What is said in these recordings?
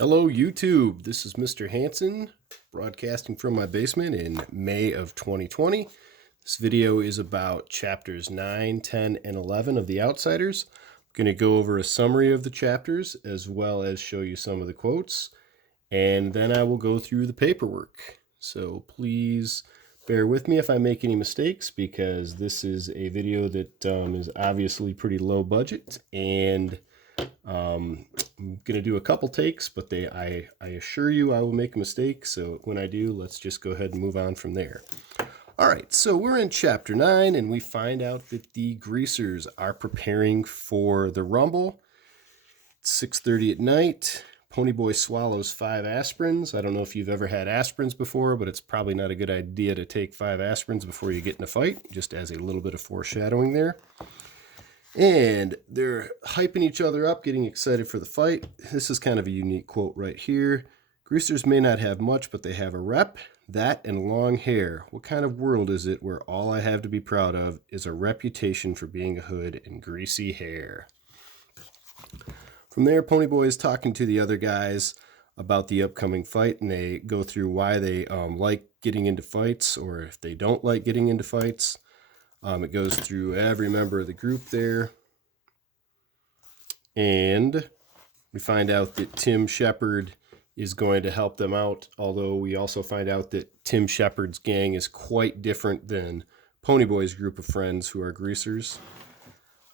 Hello, YouTube. This is Mr. Hanson, broadcasting from my basement in May of 2020. This video is about chapters 9, 10, and 11 of The Outsiders. I'm going to go over a summary of the chapters as well as show you some of the quotes, and then I will go through the paperwork. So please bear with me if I make any mistakes, because this is a video that is obviously pretty low budget, and I'm going to do a couple takes, but I assure you I will make a mistake. So when I do, let's just go ahead and move on from there. All right, so we're in chapter 9, and we find out that the Greasers are preparing for the Rumble. It's 6:30 at night. Ponyboy swallows 5 aspirins. I don't know if you've ever had aspirins before, but it's probably not a good idea to take 5 aspirins before you get in a fight, just as a little bit of foreshadowing there. And they're hyping each other up, getting excited for the fight. This is kind of a unique quote right here. Greasers may not have much, but they have a rep, that and long hair. What kind of world is it where all I have to be proud of is a reputation for being a hood and greasy hair? From there, Ponyboy is talking to the other guys about the upcoming fight, and they go through why they like getting into fights, or if they don't like getting into fights. It goes through every member of the group there. And we find out that Tim Shepard is going to help them out, although we also find out that Tim Shepard's gang is quite different than Ponyboy's group of friends who are greasers.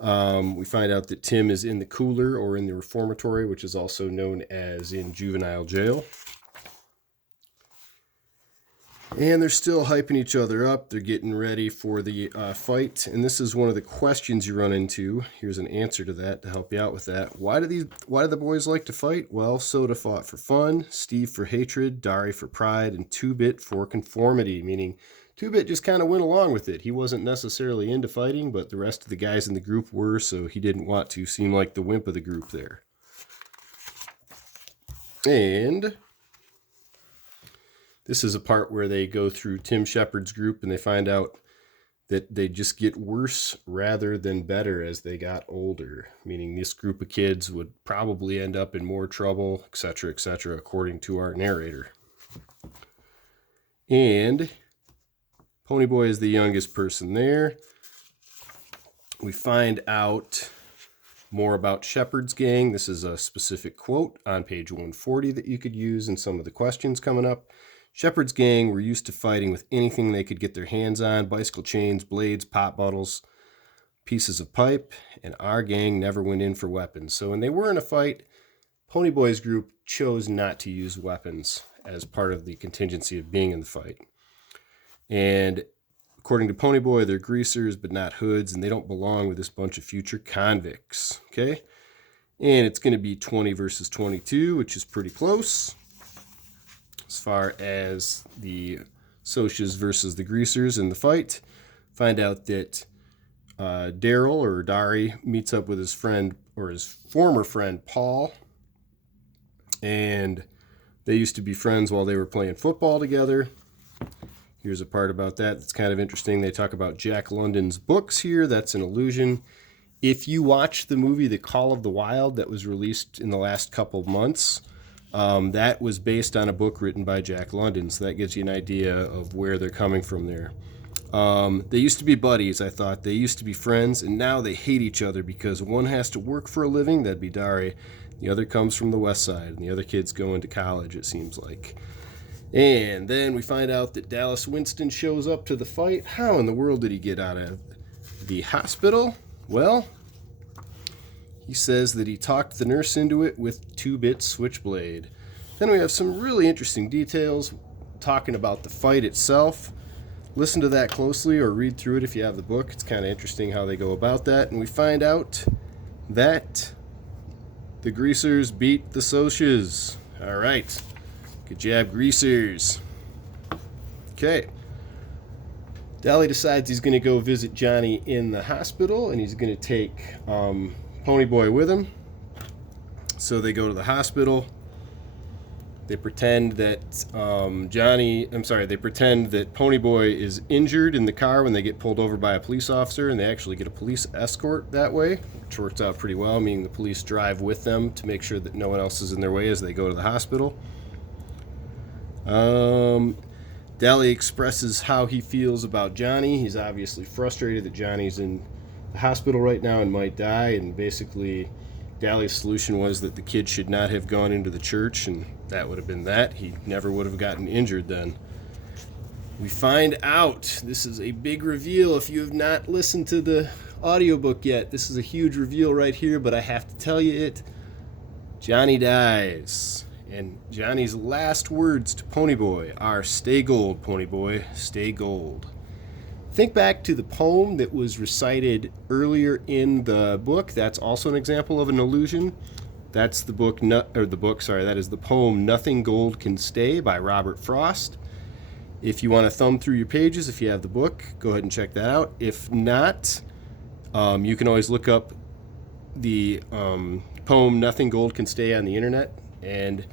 We find out that Tim is in the cooler, or in the reformatory, which is also known as in juvenile jail. And they're still hyping each other up. They're getting ready for the fight. And this is one of the questions you run into. Here's an answer to that to help you out with that. Why do the boys like to fight? Well, Soda fought for fun, Steve for hatred, Dari for pride, and 2-Bit for conformity, meaning 2-Bit just kind of went along with it. He wasn't necessarily into fighting, but the rest of the guys in the group were, so he didn't want to seem like the wimp of the group there. And this is a part where they go through Tim Shepard's group, and they find out that they just get worse rather than better as they got older, meaning this group of kids would probably end up in more trouble, etc., according to our narrator. And Ponyboy is the youngest person there. We find out more about Shepard's gang. This is a specific quote on page 140 that you could use in some of the questions coming up. Shepard's gang were used to fighting with anything they could get their hands on: bicycle chains, blades, pop bottles, pieces of pipe, and our gang never went in for weapons. So when they were in a fight, Ponyboy's group chose not to use weapons as part of the contingency of being in the fight. And according to Ponyboy, they're greasers but not hoods, and they don't belong with this bunch of future convicts. Okay? And it's going to be 20 versus 22, which is pretty close as far as the Socias versus the Greasers in the fight. Find out that Daryl, or Dari, meets up with his friend, or his former friend, Paul. And they used to be friends while they were playing football together. Here's a part about that that's kind of interesting. They talk about Jack London's books here. That's an allusion. If you watch the movie The Call of the Wild that was released in the last couple of months, that was based on a book written by Jack London, so that gives you an idea of where they're coming from there. They used to be buddies, I thought. They used to be friends, and now they hate each other because one has to work for a living, that'd be Dari. The other comes from the west side, and the other kid's going to college, it seems like. And then we find out that Dallas Winston shows up to the fight. How in the world did he get out of the hospital? Well, he says that he talked the nurse into it with 2-Bit switchblade. Then we have some really interesting details talking about the fight itself. Listen to that closely, or read through it if you have the book. It's kind of interesting how they go about that. And we find out that the Greasers beat the Socias. All right. Good job, Greasers. Okay. Dally decides he's going to go visit Johnny in the hospital, and he's going to take Ponyboy with him. So they go to the hospital. They pretend that they pretend that Ponyboy is injured in the car when they get pulled over by a police officer, and they actually get a police escort that way, which works out pretty well, meaning the police drive with them to make sure that no one else is in their way as they go to the hospital. Dally expresses how he feels about Johnny. He's obviously frustrated that Johnny's in the hospital right now and might die, and basically Dally's solution was that the kid should not have gone into the church, and that would have been that. He never would have gotten injured then. We find out, this is a big reveal if you have not listened to the audiobook yet. This is a huge reveal right here, but I have to tell you it. Johnny dies. And Johnny's last words to Ponyboy are, "Stay gold, Ponyboy, stay gold." Think back to the poem that was recited earlier in the book. That's also an example of an illusion. That's the that is the poem "Nothing Gold Can Stay" by Robert Frost. If you want to thumb through your pages, if you have the book, go ahead and check that out. If not, you can always look up the poem "Nothing Gold Can Stay" on the internet, and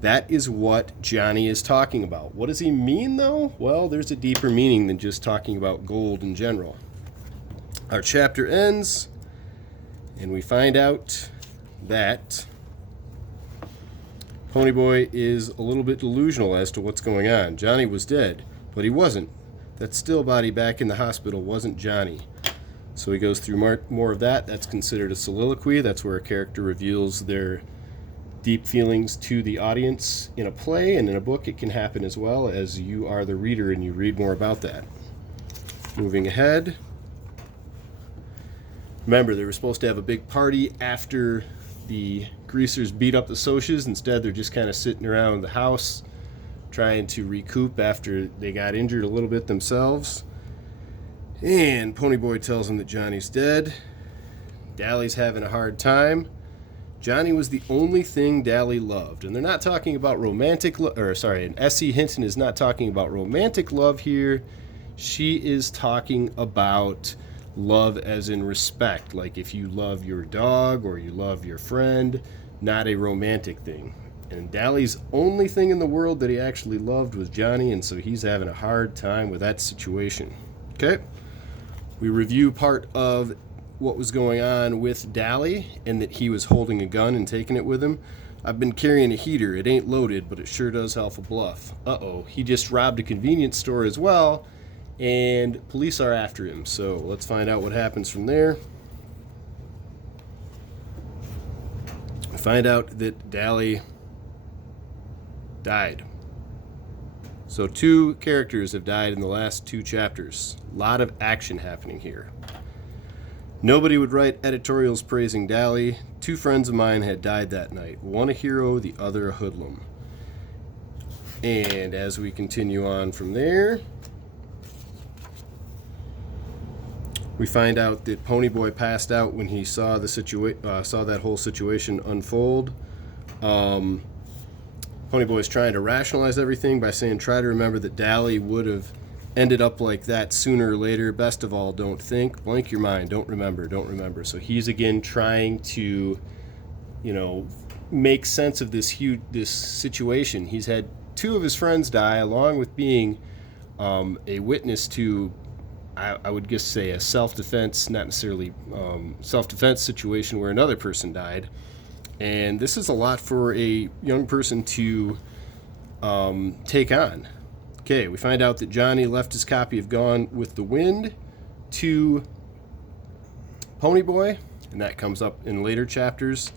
that is what Johnny is talking about. What does he mean, though? Well, there's a deeper meaning than just talking about gold in general. Our chapter ends, and we find out that Ponyboy is a little bit delusional as to what's going on. Johnny was dead, but he wasn't. That still body back in the hospital wasn't Johnny. So he goes through more of that. That's considered a soliloquy. That's where a character reveals their deep feelings to the audience. In a play and in a book, it can happen as well, as you are the reader and you read more about that. Moving ahead. Remember, they were supposed to have a big party after the greasers beat up the Socs. Instead, they're just kind of sitting around the house trying to recoup after they got injured a little bit themselves. And Ponyboy tells them that Johnny's dead. Dally's having a hard time. Johnny was the only thing Dally loved. And they're not talking about romantic love, and S.E. Hinton is not talking about romantic love here. She is talking about love as in respect. Like if you love your dog or you love your friend, not a romantic thing. And Dally's only thing in the world that he actually loved was Johnny, and so he's having a hard time with that situation. Okay? We review part of what was going on with Dally and that he was holding a gun and taking it with him. "I've been carrying a heater. It ain't loaded, but it sure does help a bluff." Uh-oh, he just robbed a convenience store as well, and police are after him. So let's find out what happens from there. We find out that Dally died. So 2 characters have died in the last 2 chapters. A lot of action happening here. Nobody would write editorials praising Dally. 2 friends of mine had died that night. One a hero, the other a hoodlum. And as we continue on from there, we find out that Ponyboy passed out when he saw that whole situation unfold. Ponyboy's trying to rationalize everything by saying, "Try to remember that Dally would have ended up like that sooner or later. Best of all, don't think. Blank your mind. Don't remember. Don't remember." So he's again trying to, make sense of this situation. He's had 2 of his friends die, along with being a witness to, I would just say, a self-defense, not necessarily self-defense situation where another person died. And this is a lot for a young person to take on. Okay, we find out that Johnny left his copy of Gone with the Wind to Ponyboy, and that comes up in later chapters.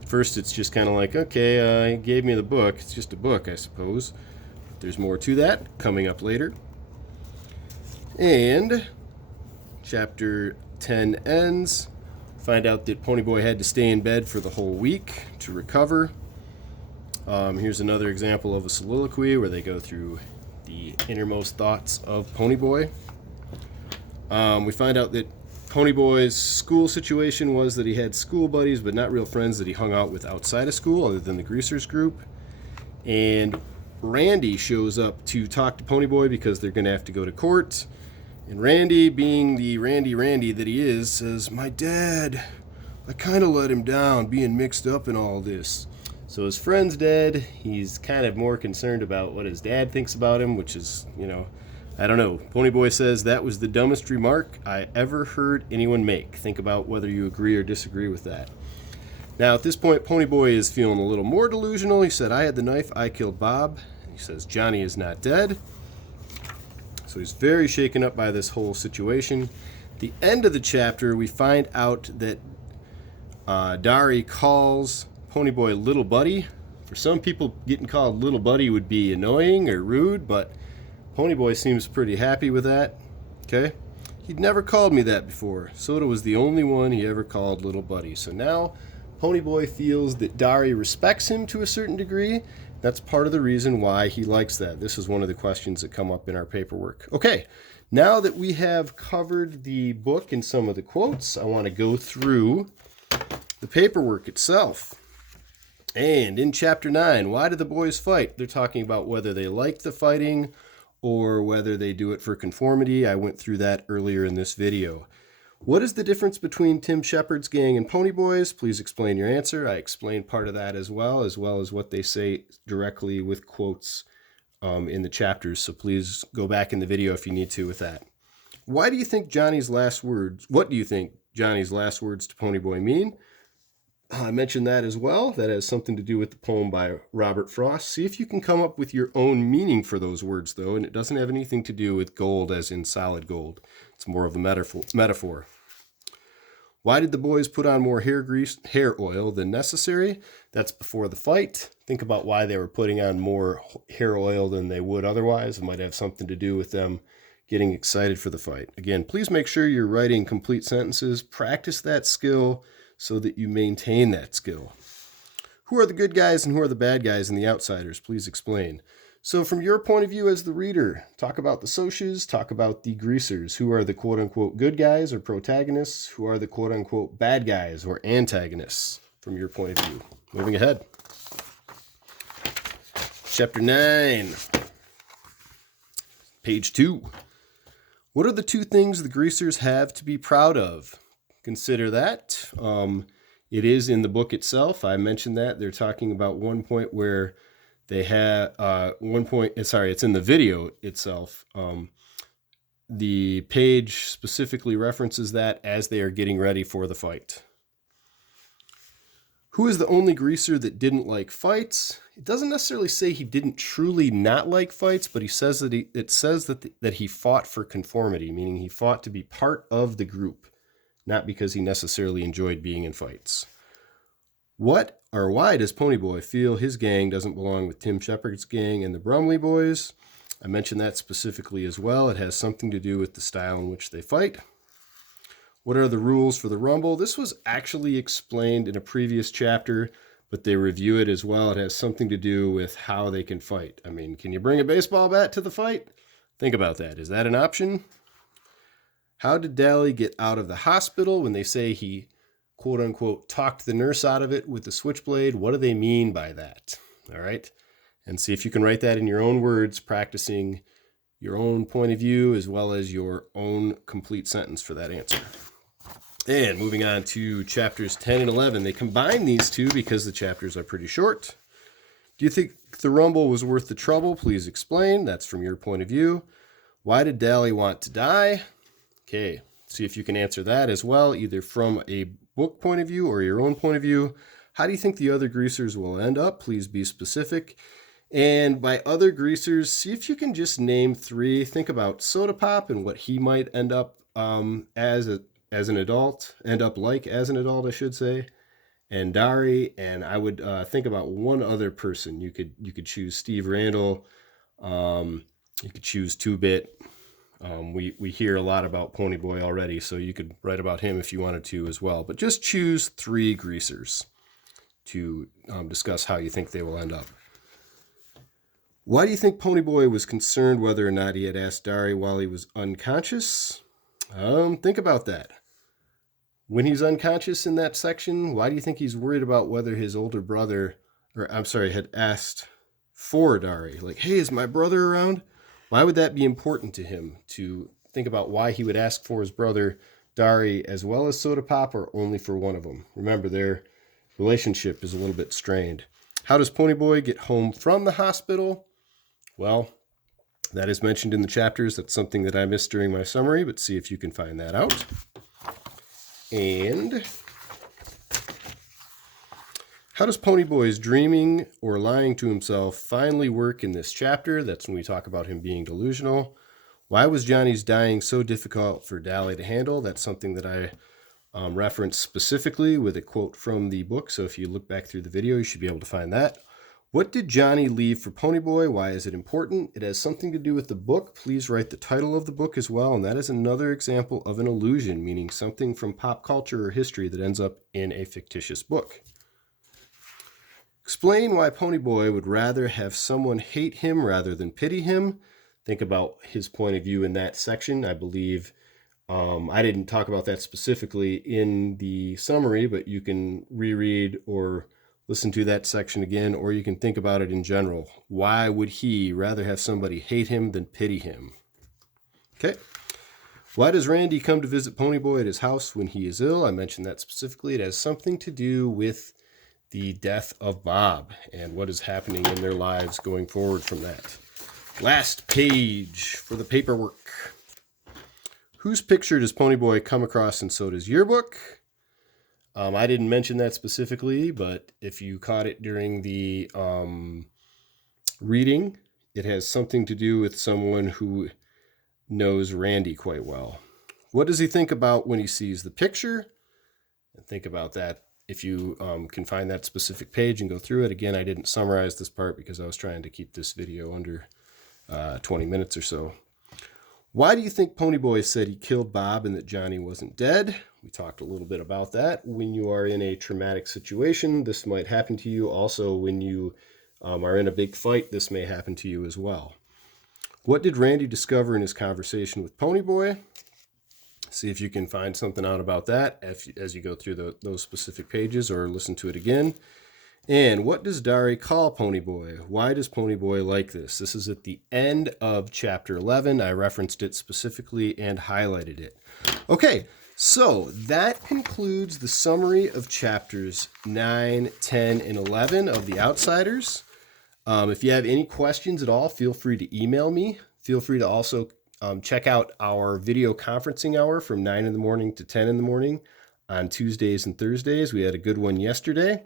At first, it's just kind of like, okay, he gave me the book. It's just a book, I suppose. There's more to that coming up later. And chapter 10 ends. Find out that Ponyboy had to stay in bed for the whole week to recover. Here's another example of a soliloquy where they go through the innermost thoughts of Ponyboy. We find out that Ponyboy's school situation was that he had school buddies, but not real friends that he hung out with outside of school, other than the Greasers group. And Randy shows up to talk to Ponyboy because they're going to have to go to court. And Randy, being the Randy that he is, says, "My dad, I kind of let him down being mixed up in all this." So his friend's dead. He's kind of more concerned about what his dad thinks about him, which is, I don't know. Ponyboy says that was the dumbest remark I ever heard anyone make. Think about whether you agree or disagree with that. Now, at this point, Ponyboy is feeling a little more delusional. He said, I had the knife, I killed Bob. He says, Johnny is not dead. So he's very shaken up by this whole situation. At the end of the chapter, we find out that Dari calls Ponyboy Little Buddy. For some people, getting called Little Buddy would be annoying or rude, but Ponyboy seems pretty happy with that. Okay? He'd never called me that before. Soda was the only one he ever called Little Buddy. So now Ponyboy feels that Dari respects him to a certain degree. That's part of the reason why he likes that. This is one of the questions that come up in our paperwork. Okay, now that we have covered the book and some of the quotes, I want to go through the paperwork itself. And in Chapter 9, why do the boys fight? They're talking about whether they like the fighting or whether they do it for conformity. I went through that earlier in this video. What is the difference between Tim Shepard's gang and Ponyboy's? Please explain your answer. I explained part of that as well as what they say directly with quotes in the chapters. So please go back in the video if you need to with that. What do you think Johnny's last words to Ponyboy mean? I mentioned that as well. That has something to do with the poem by Robert Frost. See if you can come up with your own meaning for those words, though, and it doesn't have anything to do with gold as in solid gold. It's more of a metaphor. Why did the boys put on more hair oil than necessary? That's before the fight. Think about why they were putting on more hair oil than they would otherwise. It might have something to do with them getting excited for the fight. Again, please make sure you're writing complete sentences. Practice that skill so that you maintain that skill. Who are the good guys and who are the bad guys and the outsiders? Please explain. So from your point of view as the reader, talk about the Socs, talk about the Greasers. Who are the quote-unquote good guys or protagonists? Who are the quote-unquote bad guys or antagonists from your point of view? Moving ahead. Chapter 9, page 2. What are the two things the Greasers have to be proud of? Consider that. It is in the book itself. I mentioned that. They're talking about one point where they have it's in the video itself. The page specifically references that as they are getting ready for the fight. Who is the only greaser that didn't like fights? It doesn't necessarily say he didn't truly not like fights, but it says that he fought for conformity, meaning he fought to be part of the group, not because he necessarily enjoyed being in fights. What or why does Ponyboy feel his gang doesn't belong with Tim Shepard's gang and the Brumley boys? I mentioned that specifically as well. It has something to do with the style in which they fight. What are the rules for the Rumble? This was actually explained in a previous chapter, but they review it as well. It has something to do with how they can fight. I mean, can you bring a baseball bat to the fight? Think about that. Is that an option? How did Dally get out of the hospital? When they say he, quote unquote, talked the nurse out of it with the switchblade, what do they mean by that? All right. And see if you can write that in your own words, practicing your own point of view as well as your own complete sentence for that answer. And moving on to chapters 10 and 11. They combine these two because the chapters are pretty short. Do you think the Rumble was worth the trouble? Please explain. That's from your point of view. Why did Dally want to die? Okay, see if you can answer that as well, either from a book point of view or your own point of view. How do you think the other greasers will end up? Please be specific. And by other greasers, see if you can just name three. Think about Soda Pop and what he might end up as an adult, as an adult, I should say, and Dari. And I would think about one other person. You could choose Steve Randall. You could choose 2-Bit. We hear a lot about Ponyboy already, so you could write about him if you wanted to as well. But just choose 3 greasers to discuss how you think they will end up. Why do you think Ponyboy was concerned whether or not he had asked Dari while he was unconscious? Think about that. When he's unconscious in that section, why do you think he's worried about whether his older brother, had asked for Dari? Like, hey, is my brother around? Why would that be important to him to think about why he would ask for his brother Dari as well as Soda Pop or only for one of them? Remember, their relationship is a little bit strained. How does Ponyboy get home from the hospital? Well, that is mentioned in the chapters. That's something that I missed during my summary, but see if you can find that out. And how does Ponyboy's dreaming or lying to himself finally work in this chapter? That's when we talk about him being delusional. Why was Johnny's dying so difficult for Dally to handle? That's something that I referenced specifically with a quote from the book. So if you look back through the video, you should be able to find that. What did Johnny leave for Ponyboy? Why is it important? It has something to do with the book. Please write the title of the book as well. And that is another example of an allusion, meaning something from pop culture or history that ends up in a fictitious book. Explain why Ponyboy would rather have someone hate him rather than pity him. Think about his point of view in that section. I believe I didn't talk about that specifically in the summary, but you can reread or listen to that section again, or you can think about it in general. Why would he rather have somebody hate him than pity him? Okay. Why does Randy come to visit Ponyboy at his house when he is ill? I mentioned that specifically. It has something to do with the death of Bob and what is happening in their lives going forward from that. Last page for the paperwork. Whose picture does Ponyboy come across in Soda's yearbook? I didn't mention that specifically, but if you caught it during the reading, it has something to do with someone who knows Randy quite well. What does he think about when he sees the picture? And think about that if you can find that specific page and go through it. Again, I didn't summarize this part because I was trying to keep this video under 20 minutes or so. Why do you think Ponyboy said he killed Bob and that Johnny wasn't dead? We talked a little bit about that. When you are in a traumatic situation, this might happen to you. Also, when you are in a big fight, this may happen to you as well. What did Randy discover in his conversation with Ponyboy? See if you can find something out about that as you go through those specific pages or listen to it again. And what does Dari call Ponyboy? Why does Ponyboy like this? This is at the end of chapter 11. I referenced it specifically and highlighted it. Okay, so that concludes the summary of chapters 9, 10, and 11 of The Outsiders. If you have any questions at all, feel free to email me. Feel free to also check out our video conferencing hour from 9 in the morning to 10 in the morning on Tuesdays and Thursdays. We had a good one yesterday.